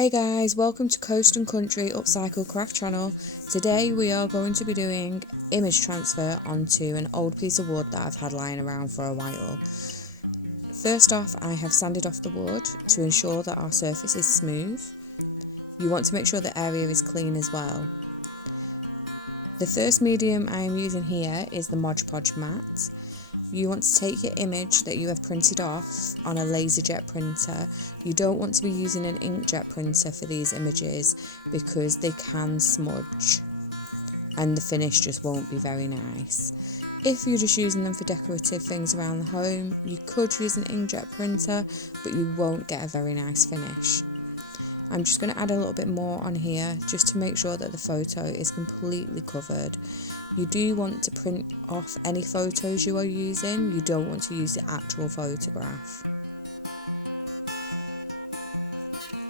Hey guys, welcome to Coast and Country Upcycle Craft channel. Today we are going to be doing image transfer onto an old piece of wood that I've had lying around for a while. First off, I have sanded off the wood to ensure that our surface is smooth. You want to make sure the area is clean as well. The first medium I am using here is the Podge mat. You want to take your image that you have printed off on a LaserJet printer. You don't want to be using an inkjet printer for these images because they can smudge and the finish just won't be very nice. If you're just using them for decorative things around the home, you could use an inkjet printer, but you won't get a very nice finish. I'm just going to add a little bit more on here just to make sure that the photo is completely covered. You do want to print off any photos you are using. You don't want to use the actual photograph.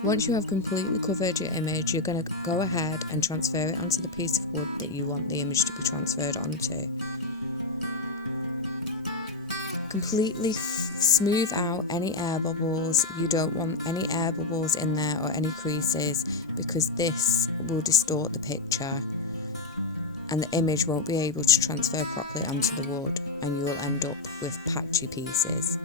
Once you have completely covered your image, you're going to go ahead and transfer it onto the piece of wood that you want the image to be transferred onto. Completely smooth out any air bubbles. You don't want any air bubbles in there or any creases because this will distort the picture and the image won't be able to transfer properly onto the wood and you will end up with patchy pieces.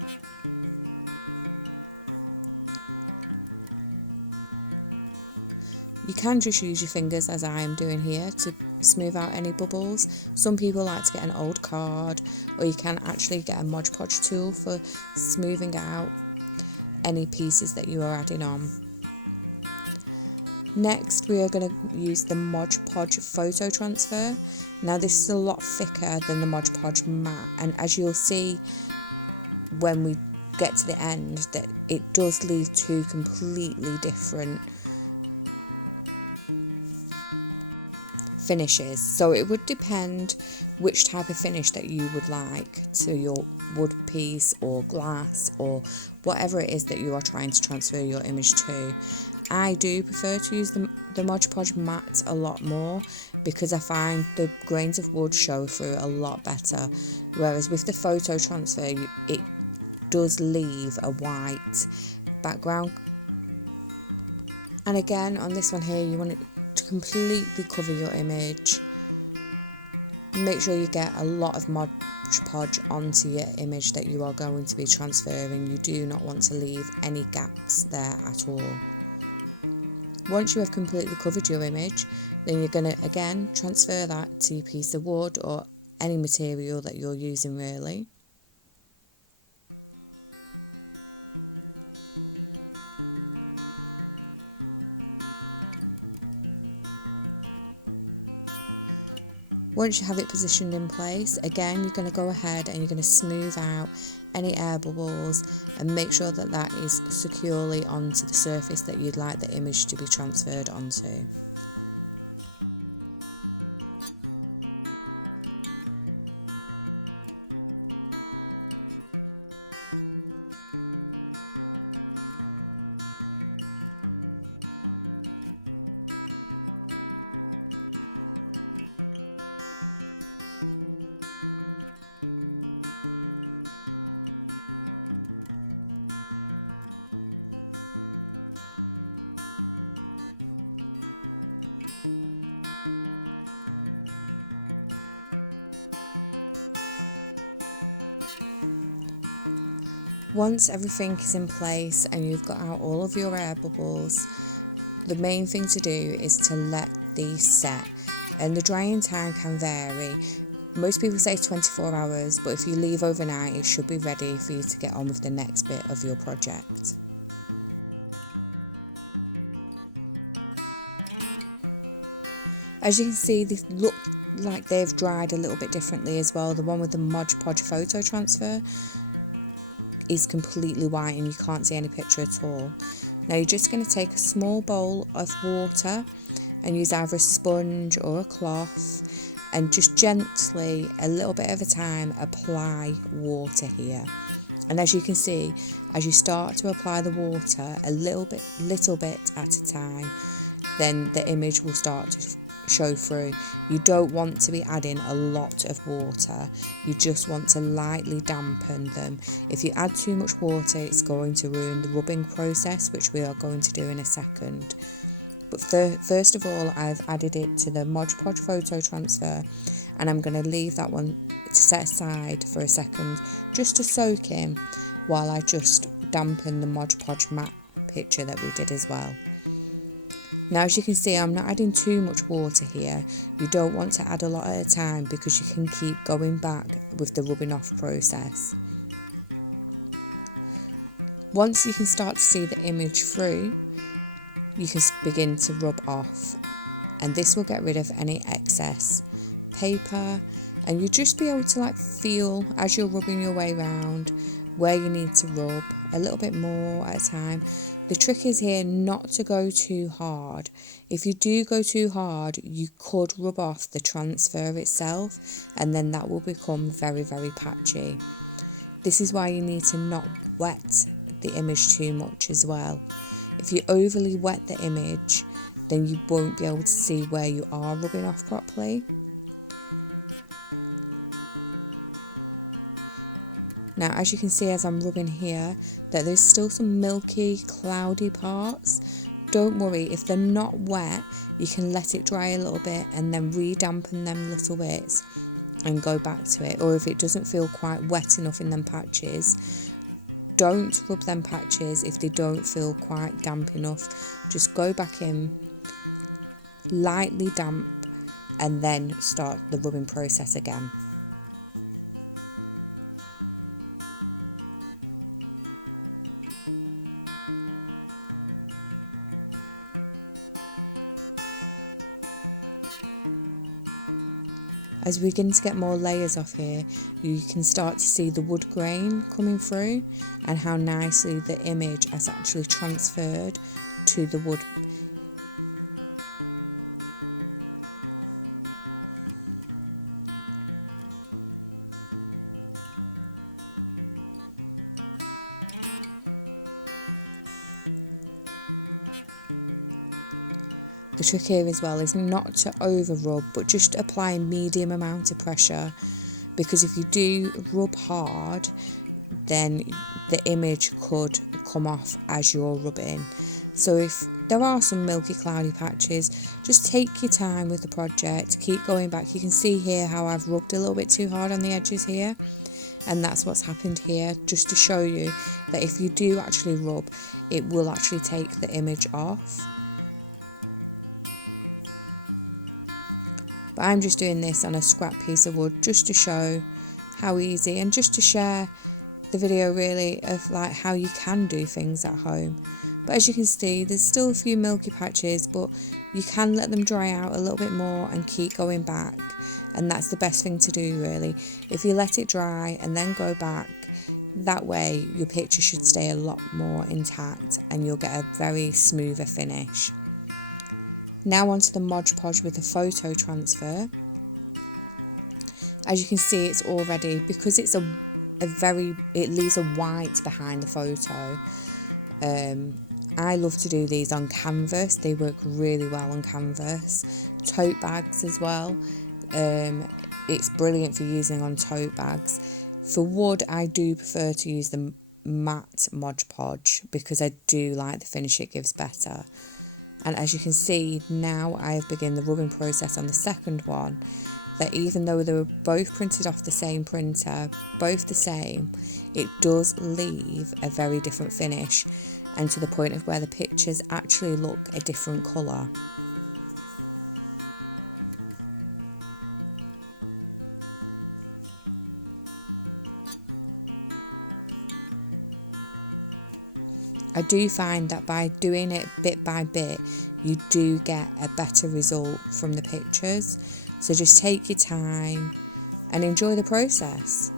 You can just use your fingers as I am doing here to smooth out any bubbles. Some people like to get an old card, or you can actually get a Mod Podge tool for smoothing out any pieces that you are adding on. Next, we are going to use the Mod Podge photo transfer. Now this is a lot thicker than the Mod Podge mat, and as you'll see when we get to the end that it does leave two completely different finishes. So it would depend which type of finish that you would like to your wood piece or glass or whatever it is that you are trying to transfer your image to. I do prefer to use the Mod Podge mat a lot more because I find the grains of wood show through a lot better, whereas with the photo transfer it does leave a white background. And again on this one here, you want to completely cover your image. Make sure you get a lot of Mod Podge onto your image that you are going to be transferring. You do not want to leave any gaps there at all. Once you have completely covered your image, then you're going to again transfer that to your piece of wood or any material that you're using really. Once you have it positioned in place, again you're going to go ahead and you're going to smooth out any air bubbles and make sure that that is securely onto the surface that you'd like the image to be transferred onto. Once everything is in place and you've got out all of your air bubbles, the main thing to do is to let these set, and the drying time can vary. Most people say 24 hours, but if you leave overnight it should be ready for you to get on with the next bit of your project. As you can see, they look like they've dried a little bit differently as well. The one with the Mod Podge photo transfer is completely white and you can't see any picture at all. Now you're just going to take a small bowl of water and use either a sponge or a cloth and just gently, a little bit at a time, apply water here. And as you can see, as you start to apply the water a little bit at a time, then the image will start to show through. You don't want to be adding a lot of water, you just want to lightly dampen them. If you add too much water, it's going to ruin the rubbing process, which we are going to do in a second. But first of all, I've added it to the Mod Podge photo transfer, and I'm going to leave that one to set aside for a second just to soak in while I just dampen the Mod Podge matte picture that we did as well. Now, as you can see, I'm not adding too much water here. You don't want to add a lot at a time because you can keep going back with the rubbing off process. Once you can start to see the image through, you can begin to rub off, and this will get rid of any excess paper, and you'll just be able to feel as you're rubbing your way around where you need to rub a little bit more at a time. The trick is here not to go too hard. If you do go too hard, you could rub off the transfer itself, and then that will become very, very patchy. This is why you need to not wet the image too much as well. If you overly wet the image, then you won't be able to see where you are rubbing off properly. Now, as you can see as I'm rubbing here, that there's still some milky, cloudy parts. Don't worry, if they're not wet, you can let it dry a little bit and then re-dampen them little bits and go back to it. Or if it doesn't feel quite wet enough in them patches, don't rub them patches if they don't feel quite damp enough. Just go back in, lightly damp, and then start the rubbing process again. As we begin to get more layers off here, you can start to see the wood grain coming through and how nicely the image has actually transferred to the wood. The trick here as well is not to over rub, but just apply a medium amount of pressure, because if you do rub hard, then the image could come off as you're rubbing. So if there are some milky cloudy patches, just take your time with the project, keep going back. You can see here how I've rubbed a little bit too hard on the edges here, and that's what's happened here, just to show you that if you do actually rub, it will actually take the image off. But I'm just doing this on a scrap piece of wood just to show how easy, and just to share the video really of how you can do things at home. But as you can see, there's still a few milky patches, but you can let them dry out a little bit more and keep going back, and that's the best thing to do really. If you let it dry and then go back, that way your picture should stay a lot more intact and you'll get a very smoother finish. Now onto the Mod Podge with the photo transfer. As you can see, it's already, because it's it leaves a white behind the photo. I love to do these on canvas. They work really well on canvas. Tote bags as well. It's brilliant for using on tote bags. For wood, I do prefer to use the matte Mod Podge because I do like the finish it gives better. And as you can see, now I have begun the rubbing process on the second one, that even though they were both printed off the same printer, both the same, it does leave a very different finish, and to the point of where the pictures actually look a different colour. I do find that by doing it bit by bit, you do get a better result from the pictures. So just take your time and enjoy the process.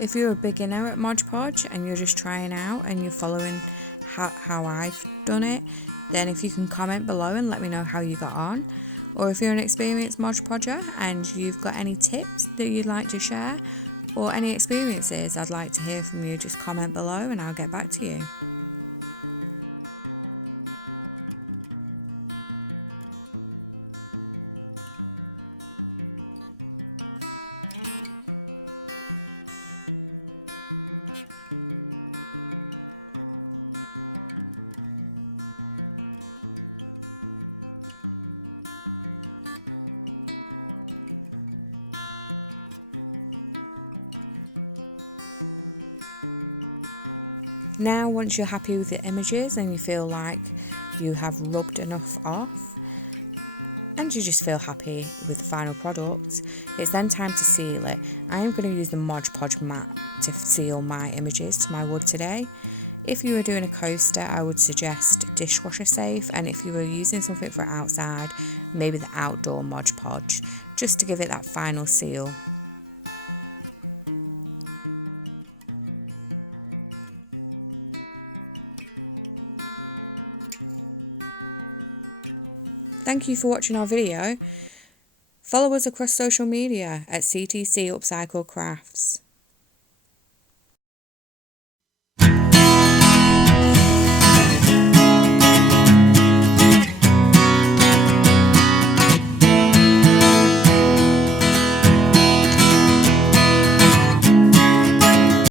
If you're a beginner at Mod Podge and you're just trying out and you're following how I've done it, then if you can comment below and let me know how you got on. Or if you're an experienced Podge podger and you've got any tips that you'd like to share or any experiences, I'd like to hear from you. Just comment below and I'll get back to you. Now, once you're happy with the images and you feel like you have rubbed enough off and you just feel happy with the final product, it's then time to seal it. I am going to use the Mod Podge mat to seal my images to my wood today. If you were doing a coaster, I would suggest dishwasher safe, and if you were using something for outside, maybe the outdoor Mod Podge, just to give it that final seal. Thank you for watching our video. Follow us across social media at CTC Upcycle Crafts.